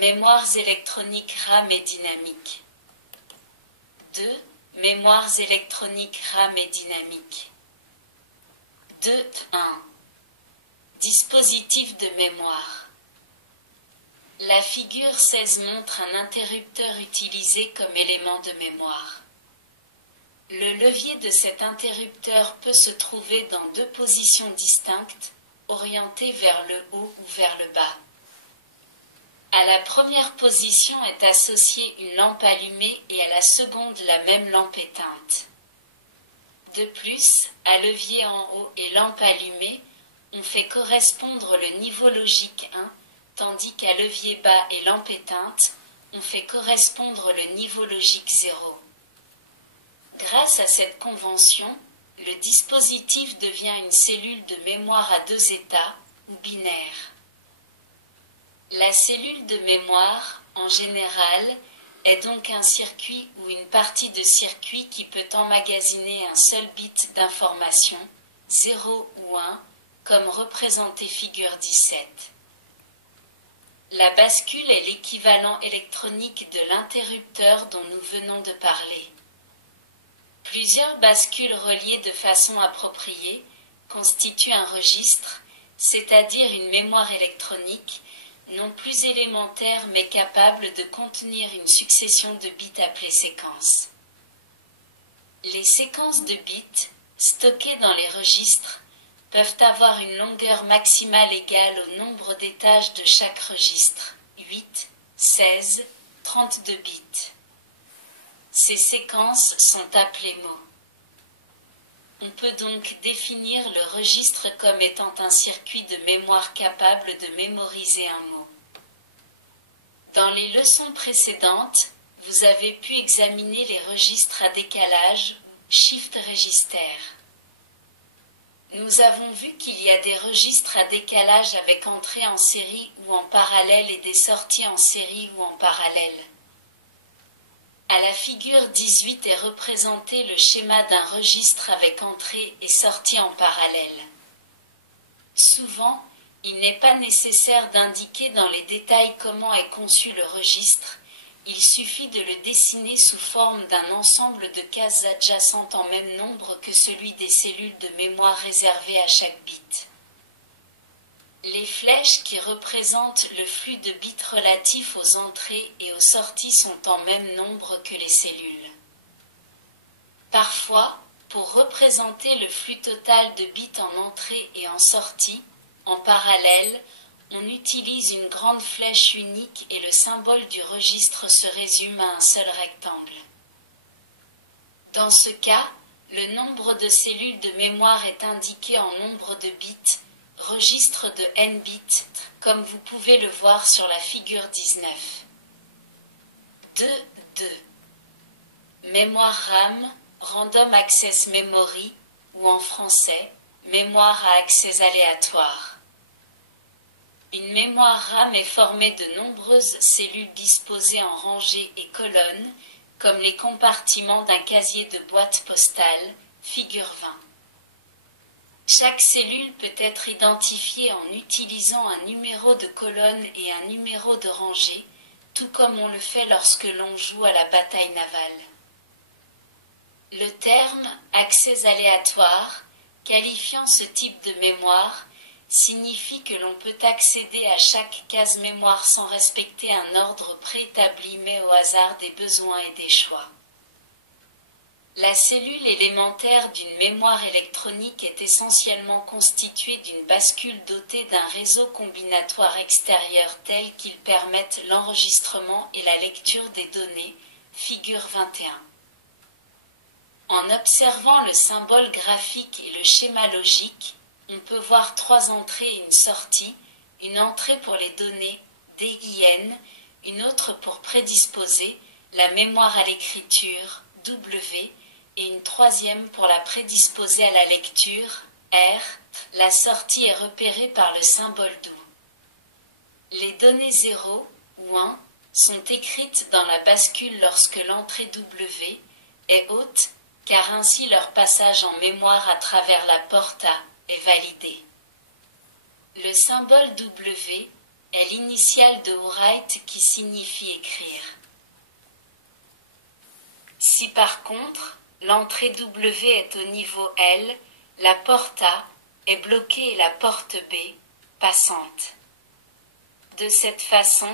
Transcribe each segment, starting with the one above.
Mémoires électroniques RAM et dynamiques. 2. Mémoires électroniques RAM et dynamiques. 2.1. Dispositif de mémoire. La figure 16 montre un interrupteur utilisé comme élément de mémoire. Le levier de cet interrupteur peut se trouver dans deux positions distinctes, orientées vers le haut ou vers le bas. À la première position est associée une lampe allumée et à la seconde la même lampe éteinte. De plus, à levier en haut et lampe allumée, on fait correspondre le niveau logique 1, tandis qu'à levier bas et lampe éteinte, on fait correspondre le niveau logique 0. Grâce à cette convention, le dispositif devient une cellule de mémoire à deux états, ou binaire. La cellule de mémoire, en général, est donc un circuit ou une partie de circuit qui peut emmagasiner un seul bit d'information, 0 ou 1, comme représenté figure 17. La bascule est l'équivalent électronique de l'interrupteur dont nous venons de parler. Plusieurs bascules reliées de façon appropriée constituent un registre, c'est-à-dire une mémoire électronique, non plus élémentaire mais capable de contenir une succession de bits appelée séquences. Les séquences de bits, stockées dans les registres, peuvent avoir une longueur maximale égale au nombre d'étages de chaque registre, 8, 16, 32 bits. Ces séquences sont appelées mots. On peut donc définir le registre comme étant un circuit de mémoire capable de mémoriser un mot. Dans les leçons précédentes, vous avez pu examiner les registres à décalage, shift register. Nous avons vu qu'il y a des registres à décalage avec entrée en série ou en parallèle et des sorties en série ou en parallèle. À la figure 18 est représenté le schéma d'un registre avec entrée et sortie en parallèle. Souvent, il n'est pas nécessaire d'indiquer dans les détails comment est conçu le registre, il suffit de le dessiner sous forme d'un ensemble de cases adjacentes en même nombre que celui des cellules de mémoire réservées à chaque bit. Les flèches qui représentent le flux de bits relatifs aux entrées et aux sorties sont en même nombre que les cellules. Parfois, pour représenter le flux total de bits en entrée et en sortie, en parallèle, on utilise une grande flèche unique et le symbole du registre se résume à un seul rectangle. Dans ce cas, le nombre de cellules de mémoire est indiqué en nombre de bits, registre de n bits, comme vous pouvez le voir sur la figure 19. 2. Mémoire RAM, Random Access Memory, ou en français, mémoire à accès aléatoire. Une mémoire RAM est formée de nombreuses cellules disposées en rangées et colonnes, comme les compartiments d'un casier de boîte postale, figure 20. Chaque cellule peut être identifiée en utilisant un numéro de colonne et un numéro de rangée, tout comme on le fait lorsque l'on joue à la bataille navale. Le terme « accès aléatoire », qualifiant ce type de mémoire, signifie que l'on peut accéder à chaque case mémoire sans respecter un ordre préétabli mais au hasard des besoins et des choix. La cellule élémentaire d'une mémoire électronique est essentiellement constituée d'une bascule dotée d'un réseau combinatoire extérieur tel qu'il permette l'enregistrement et la lecture des données, figure 21. En observant le symbole graphique et le schéma logique, on peut voir trois entrées et une sortie, une entrée pour les données, DIN, une autre pour prédisposer, la mémoire à l'écriture, W, et une troisième pour la prédisposer à la lecture, R. La sortie est repérée par le symbole doux. Les données 0 ou 1 sont écrites dans la bascule lorsque l'entrée W est haute, car ainsi leur passage en mémoire à travers la porte A est validé. Le symbole W est l'initiale de write qui signifie écrire. Si par contre, l'entrée W est au niveau L, la porte A est bloquée et la porte B, passante. De cette façon,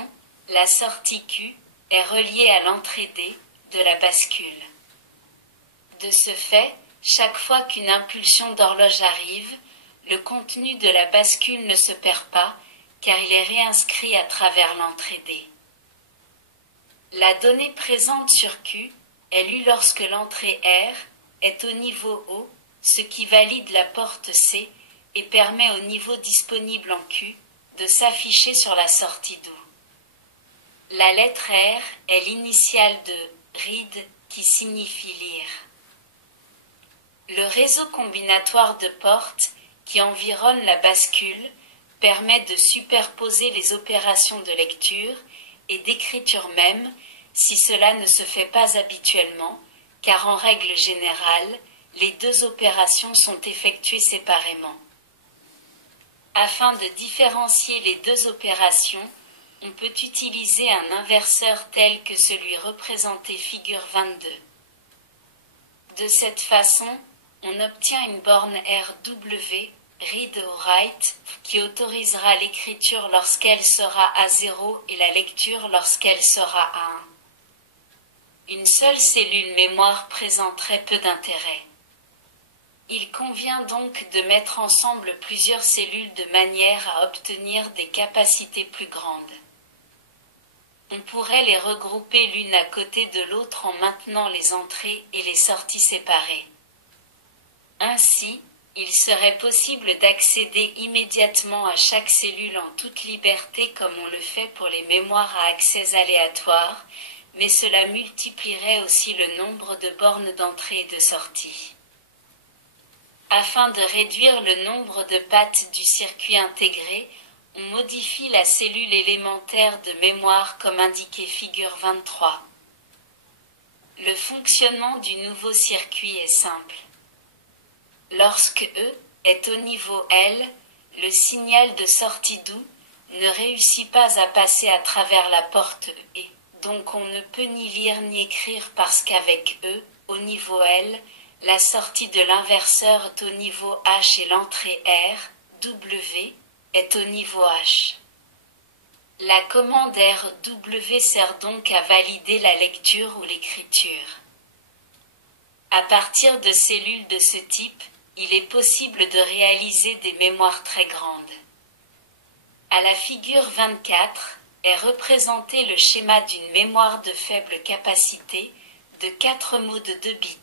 la sortie Q est reliée à l'entrée D de la bascule. De ce fait, chaque fois qu'une impulsion d'horloge arrive, le contenu de la bascule ne se perd pas, car il est réinscrit à travers l'entrée D. La donnée présente sur Q est lue lorsque l'entrée R est au niveau O, ce qui valide la porte C et permet au niveau disponible en Q de s'afficher sur la sortie d'O. La lettre R est l'initiale de read qui signifie lire. Le réseau combinatoire de portes qui environne la bascule permet de superposer les opérations de lecture et d'écriture même si cela ne se fait pas habituellement, car en règle générale, les deux opérations sont effectuées séparément. Afin de différencier les deux opérations, on peut utiliser un inverseur tel que celui représenté figure 22. De cette façon, on obtient une borne RW, read or write, qui autorisera l'écriture lorsqu'elle sera à 0 et la lecture lorsqu'elle sera à 1. Une seule cellule mémoire présenterait peu d'intérêt. Il convient donc de mettre ensemble plusieurs cellules de manière à obtenir des capacités plus grandes. On pourrait les regrouper l'une à côté de l'autre en maintenant les entrées et les sorties séparées. Ainsi, il serait possible d'accéder immédiatement à chaque cellule en toute liberté comme on le fait pour les mémoires à accès aléatoire, mais cela multiplierait aussi le nombre de bornes d'entrée et de sortie. Afin de réduire le nombre de pattes du circuit intégré, on modifie la cellule élémentaire de mémoire comme indiqué figure 23. Le fonctionnement du nouveau circuit est simple. Lorsque E est au niveau L, le signal de sortie d'O ne réussit pas à passer à travers la porte E, donc on ne peut ni lire ni écrire parce qu'avec E, au niveau L, la sortie de l'inverseur est au niveau H et l'entrée R, W, est au niveau H. La commande RW sert donc à valider la lecture ou l'écriture. À partir de cellules de ce type, il est possible de réaliser des mémoires très grandes. À la figure 24 est représenté le schéma d'une mémoire de faible capacité de 4 mots de 2 bits.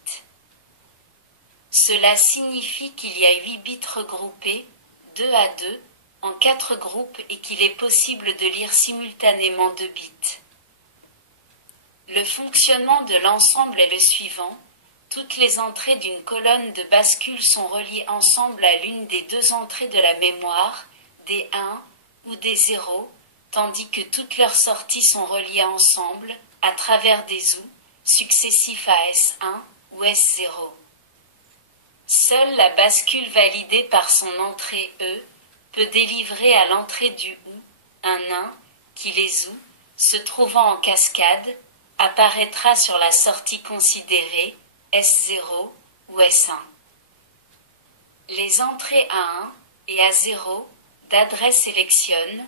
Cela signifie qu'il y a 8 bits regroupés, 2 à 2, en 4 groupes et qu'il est possible de lire simultanément 2 bits. Le fonctionnement de l'ensemble est le suivant. Toutes les entrées d'une colonne de bascule sont reliées ensemble à l'une des deux entrées de la mémoire, des 1 ou des 0, tandis que toutes leurs sorties sont reliées ensemble à travers des OU successifs à S1 ou S0. Seule la bascule validée par son entrée E peut délivrer à l'entrée du OU un 1 qui les OU, se trouvant en cascade, apparaîtra sur la sortie considérée S0 ou S1. Les entrées A1 et A0 d'adresse sélectionnent,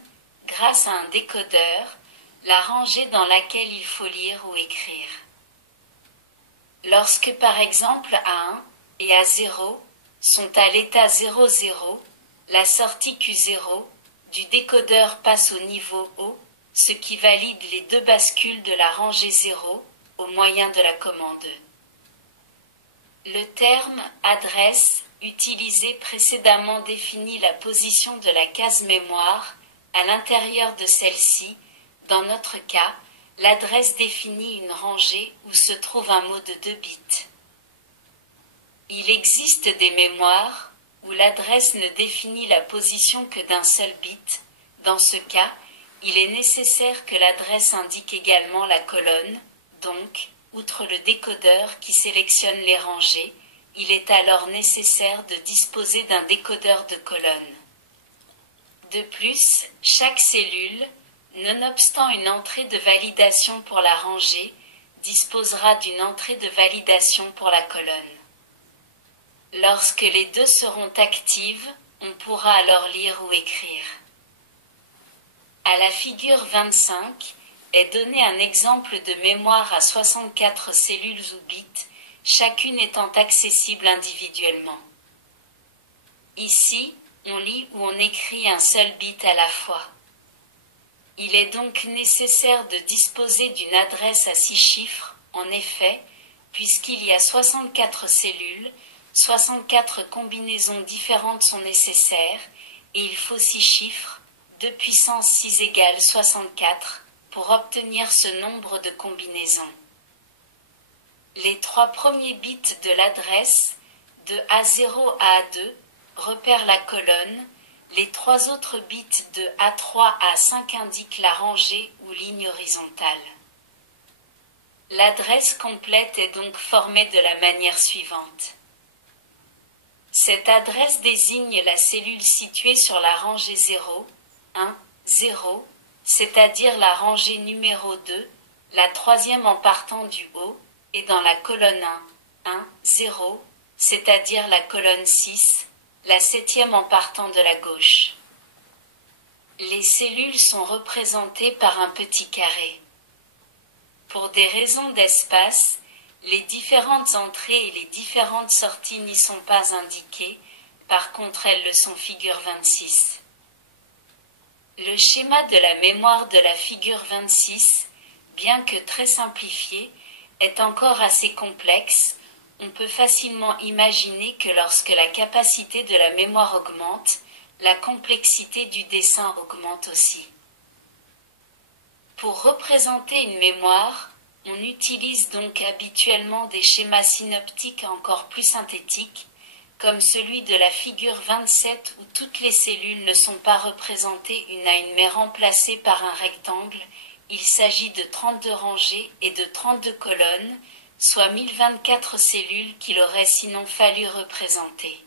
grâce à un décodeur, la rangée dans laquelle il faut lire ou écrire. Lorsque par exemple A1 et A0 sont à l'état 00, la sortie Q0 du décodeur passe au niveau O, ce qui valide les deux bascules de la rangée 0 au moyen de la commande E. Le terme « adresse » utilisé précédemment définit la position de la case mémoire à l'intérieur de celle-ci. Dans notre cas, l'adresse définit une rangée où se trouve un mot de 2 bits. Il existe des mémoires où l'adresse ne définit la position que d'un seul bit. Dans ce cas, il est nécessaire que l'adresse indique également la colonne, donc, outre le décodeur qui sélectionne les rangées, il est alors nécessaire de disposer d'un décodeur de colonnes. De plus, chaque cellule, nonobstant une entrée de validation pour la rangée, disposera d'une entrée de validation pour la colonne. Lorsque les deux seront actives, on pourra alors lire ou écrire. À la figure 25, est donné un exemple de mémoire à 64 cellules ou bits, chacune étant accessible individuellement. Ici, on lit ou on écrit un seul bit à la fois. Il est donc nécessaire de disposer d'une adresse à 6 chiffres, en effet, puisqu'il y a 64 cellules, 64 combinaisons différentes sont nécessaires, et il faut 6 chiffres, 2 puissance 6 égale 64, pour obtenir ce nombre de combinaisons. Les 3 premiers bits de l'adresse, de A0 à A2, repèrent la colonne, les 3 autres bits de A3 à A5 indiquent la rangée ou ligne horizontale. L'adresse complète est donc formée de la manière suivante. Cette adresse désigne la cellule située sur la rangée 0, 1, 0, c'est-à-dire la rangée numéro 2, la troisième en partant du haut, et dans la colonne 1, 1, 0, c'est-à-dire la colonne 6, la septième en partant de la gauche. Les cellules sont représentées par un petit carré. Pour des raisons d'espace, les différentes entrées et les différentes sorties n'y sont pas indiquées, par contre elles le sont figure 26. Le schéma de la mémoire de la figure 26, bien que très simplifié, est encore assez complexe. On peut facilement imaginer que lorsque la capacité de la mémoire augmente, la complexité du dessin augmente aussi. Pour représenter une mémoire, on utilise donc habituellement des schémas synoptiques encore plus synthétiques, comme celui de la figure 27 où toutes les cellules ne sont pas représentées une à une mais remplacées par un rectangle. Il s'agit de 32 rangées et de 32 colonnes, soit 1024 cellules qu'il aurait sinon fallu représenter.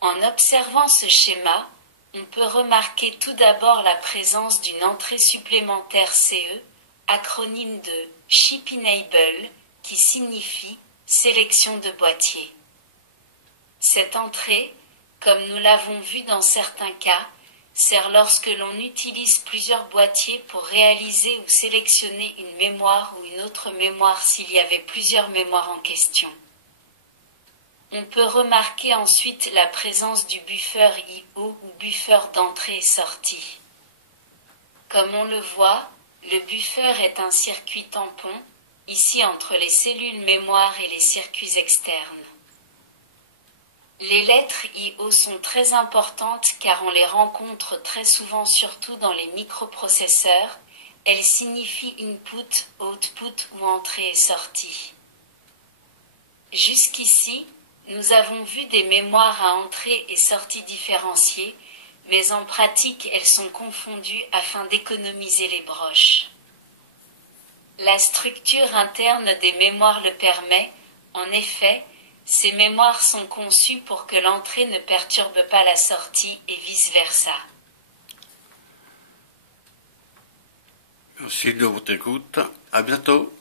En observant ce schéma, on peut remarquer tout d'abord la présence d'une entrée supplémentaire CE, acronyme de Chip Enable, qui signifie sélection de boîtier. Cette entrée, comme nous l'avons vu dans certains cas, sert lorsque l'on utilise plusieurs boîtiers pour réaliser ou sélectionner une mémoire ou une autre mémoire s'il y avait plusieurs mémoires en question. On peut remarquer ensuite la présence du buffer I/O ou buffer d'entrée et sortie. Comme on le voit, le buffer est un circuit tampon, ici entre les cellules mémoire et les circuits externes. Les lettres I/O sont très importantes car on les rencontre très souvent surtout dans les microprocesseurs. Elles signifient input, output ou entrée et sortie. Jusqu'ici, nous avons vu des mémoires à entrée et sortie différenciées, mais en pratique elles sont confondues afin d'économiser les broches. La structure interne des mémoires le permet, en effet. Ces mémoires sont conçues pour que l'entrée ne perturbe pas la sortie et vice-versa. Merci de votre écoute. À bientôt.